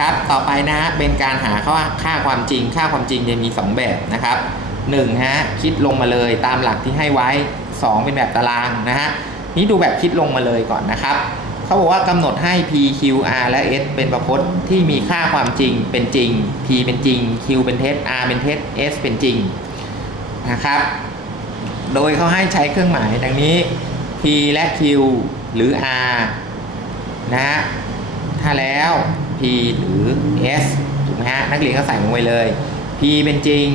ครับ ต่อไปนะฮะเป็นการหาค่าค่าความจริง ค่าความจริงจะมี 2 แบบนะครับ1ฮะคิดลงมาเลยตามหลักที่ให้ไว้ 2 เป็นแบบตารางนะฮะนี่ดูแบบคิดลงมาเลยก่อนนะครับเขาบอกว่ากำหนดให้ p q r และ s เป็นประพจน์ที่มีค่าความจริงเป็นจริง p เป็นจริง q เป็นเท็จ r เป็นเท็จ s เป็นจริงนะครับ โดยเขาให้ใช้เครื่องหมายดังนี้ p และ q หรือ r นะฮะถ้าแล้ว p หรือ s ถูกไหมฮะนักเรียนก็ใส่ลงไปเลย p เป็นจริง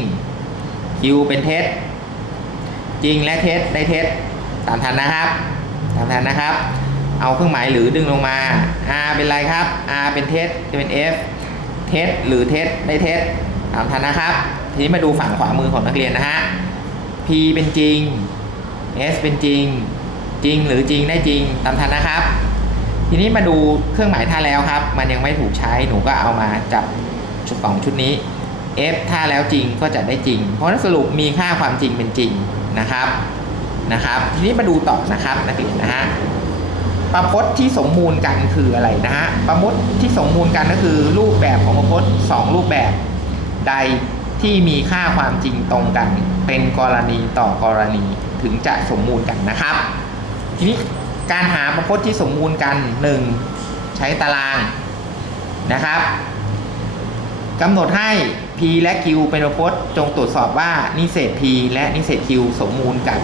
q เป็นเท็จจริงและเท็จได้เท็จตามทันนะครับตามทันนะครับ เอาเครื่องหมายหรือดึงลงมา r เป็นไรครับ r เป็นเท็จจะเป็น f เท็จหรือเท็จได้เท็จตามทันนะครับ ทีนี้มาดูฝั่งขวามือของนักเรียนนะฮะ p เป็นจริง s เป็นจริง จริงหรือจริงได้จริงตามทันนะครับ ทีนี้มาดูเครื่องหมายท่าแล้วครับ มันยังไม่ถูกใช้หนูก็เอามาจับชุดสองชุดนี้ f ท่าแล้วจริงก็จะได้จริง เพราะนั้นสรุปมีค่าความจริงเป็นจริงนะครับนะครับ ทีนี้มาดูต่อนะครับนักเรียนนะฮะประพจน์ที่สมมูลกันคืออะไรนะฮะประพจน์ที่สมมูลกันก็คือรูปแบบของประพจน์สองรูปแบบใดที่มีค่าความจริงตรงกัน เป็นกรณีต่อกรณีถึงจะสมมูลกันนะครับ ทีนี้ การหาประพจน์ที่สมมูลกัน 1. ใช้ตารางนะครับกำหนดให้ p และ q เป็นประพจน์จงตรวจสอบว่านิเศษ p และนิเศษ q สมมูลกับ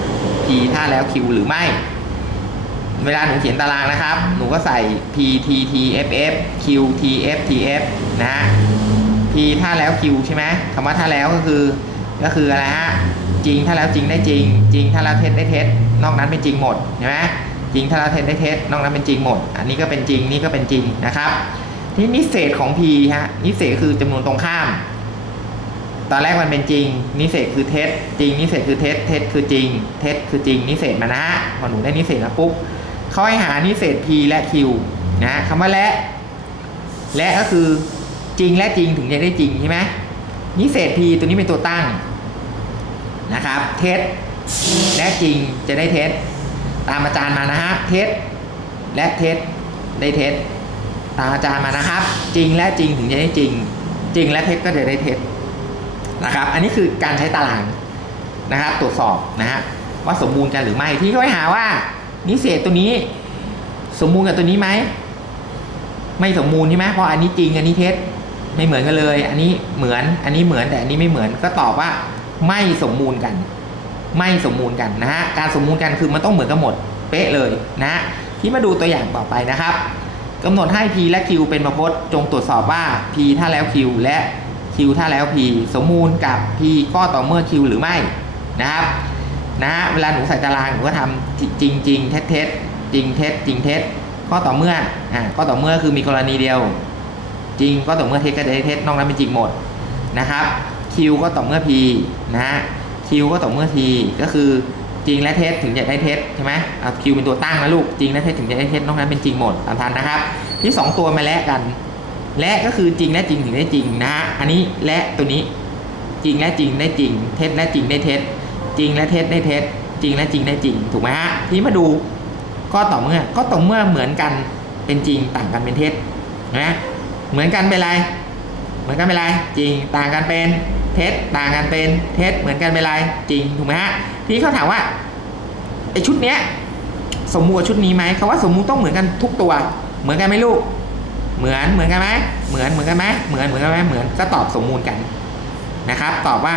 p ถ้าแล้ว q หรือไม่ เวลาหนูเขียนตารางนะครับ หนูก็ใส่ p t t f f q t f t f นะฮะ p ถ้าแล้ว q ใช่ไหมคำว่าถ้าแล้วก็คือก็คืออะไรฮะจริงถ้าแล้วจริงได้จริง จริงถ้าแล้วเท็จได้เท็จนอกนั้นเป็นจริงหมดใช่ไหม จริงถ้าแล้วเท็จได้เท็จนอกนั้นเป็นจริงหมด อันนี้ก็เป็นจริงนี่ก็เป็นจริงนะครับ ที่นิเศษของ p ฮะนิเศษคือจำนวนตรงข้าม ตอนแรกมันเป็นจริง นิเศษคือเท็จจริงนิเศษคือเท็จเท็จคือจริง เท็จคือจริงนิเศษมานะพอหนูได้นิเศษแล้วปุ๊บเขาให้หานิเศษ p และ q นะคำว่าและ และก็คือจริงและจริงถึงจะได้จริงใช่ไหมนิเศษ p ตัวนี้เป็นตัวตั้งนะครับ เท็จและจริงจะได้เท็จ ตามอาจารย์มานะฮะเท็จและเท็จได้เท็จตามอาจารย์มานะครับ จริงและจริงถึงจะได้จริง จริงและเท็จก็จะได้เท็จนะครับ อันนี้คือการใช้ตารางนะครับตรวจสอบนะฮะว่าสมบูรณ์กันหรือไม่ที่เขาให้หาว่า นิเศษตัวนี้ สมบูรณ์กับตัวนี้ไหมไม่สมบูรณ์ใช่ไหมเพราะอันนี้จริงอันนี้เท็จไม่เหมือนกันเลย อันนี้เหมือนอันนี้เหมือนแต่อันนี้ไม่เหมือนก็ตอบว่าไม่สมบูรณ์กัน ไม่สมบูรณ์กันนะฮะการสมบูรณ์กันคือมันต้องเหมือนกันหมดเป๊ะเลยนะฮะที่มาดูตัวอย่างต่อไปนะครับกำหนดให้ p และ q เป็นประพจน์จงตรวจสอบว่า p ถ้าแล้ว q และ q ถ้าแล้ว p สมมูลกับ p ก็ต่อเมื่อ q หรือไม่นะครับนะฮะเวลาหนูใส่ตารางหนูก็ทำจริงจริงเท็จเท็จจริงเท็จจริงเท็จก็ต่อเมื่ออ่าก็ต่อเมื่อคือมีกรณีเดียว จริงก็ต่อเมื่อเท็จก็จะเท็จนอกนั้นเป็นจริงหมดนะครับ q ก็ต่อเมื่อ p นะ ฮะ q ก็ต่อเมื่อ t ก็คือจริงและเท็จถึงจะได้เท็จใช่ไหมเอา q เป็นตัวตั้งนะลูกจริงและเท็จถึงจะได้เท็จนอกนั้นเป็นจริงหมดตามทันนะครับ ที่สองตัวมาแลกกัน และก็คือจริงและจริงถึงได้จริงนะอันนี้และตัวนี้จริงและจริงได้จริง เท็จและจริงได้เท็จ จริงและเท็จได้เท็จ จริงและจริงได้จริงถูกไหมฮะทีนี้มาดูก็ต่อเมื่อก็ต่อเมื่อเหมือนกันเป็นจริงต่างกันเป็นเท็จนะเหมือนกันเป็นไร เหมือนกันเป็นไรจริงต่างกันเป็น เท็จต่างกันเป็นเท็จเหมือนกันเป็นไรจริงถูกไหมฮะทีนี้เขาถามว่าไอชุดเนี้ยสมมูลกับชุดนี้ไหมคาว่าสมมูลต้องเหมือนกันทุกตัว เหมือนกันไหมลูก เหมือนเหมือนกันไหมเหมือนเหมือนกันไหมเหมือนเหมือนกันไหมเหมือนก็ตอบสมมูลกันนะครับ ตอบว่า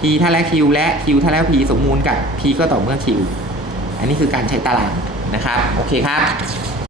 p ถ้าแล้ว q และ q ถ้าแล้ว p สมมูลกับ p ก็ต่อเมื่อ q อันนี้คือการใช้ตารางนะครับ โอเคครับ